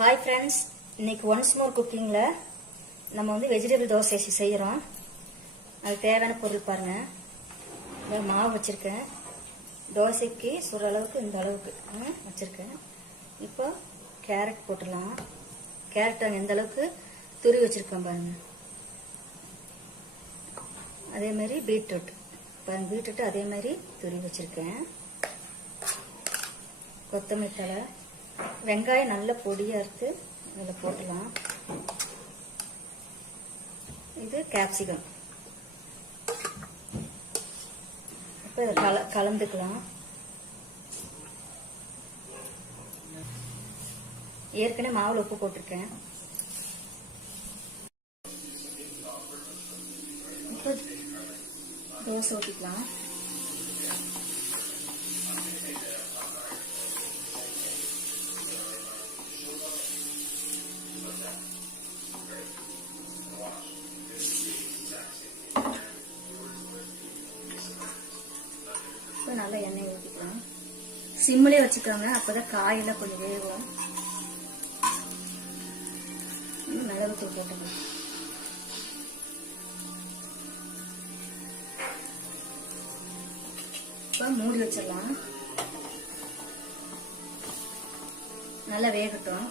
Hi friends, இன்னைக்கு once more குக்கிங்கில் நம்ம வந்து வெஜிடபிள் தோசை செய்கிறோம். அது தேவையான பொருள் பாருங்கள். மாவு வச்சுருக்கேன். தோசைக்கு சுடுற அளவுக்கு இந்த அளவுக்கு வச்சுருக்கேன். இப்போ கேரட் போட்டுடலாம். கேரட் எந்த அளவுக்கு துருவி வச்சுருக்கோம் பாருங்கள். அதேமாதிரி பீட்ரூட் பாருங்கள், பீட்ரூட்டு அதேமாதிரி துருவி வச்சுருக்கேன். கொத்தமல்லி தழை, வெங்காயம் நல்ல பொடியாக அறுத்து அதில் போட்டுடலாம். இது கேப்சிகம். இப்போ இதை கலந்துக்கலாம். ஏற்கனவே மாவில் உப்பு போட்டிருக்கேன். இப்போ தோசை ஊற்றிக்கலாம். நல்லா எண்ணெய் ஊற்றிக்கலாம். சிம்மிலே வச்சுக்கோங்க, அப்போதான் காயெல்லாம் கொஞ்சம் வேகும். மிளகுத்தூள் போட்டுக்கலாம். இப்போ மூடி வச்சிடலாம். நல்லா வேகட்டும்.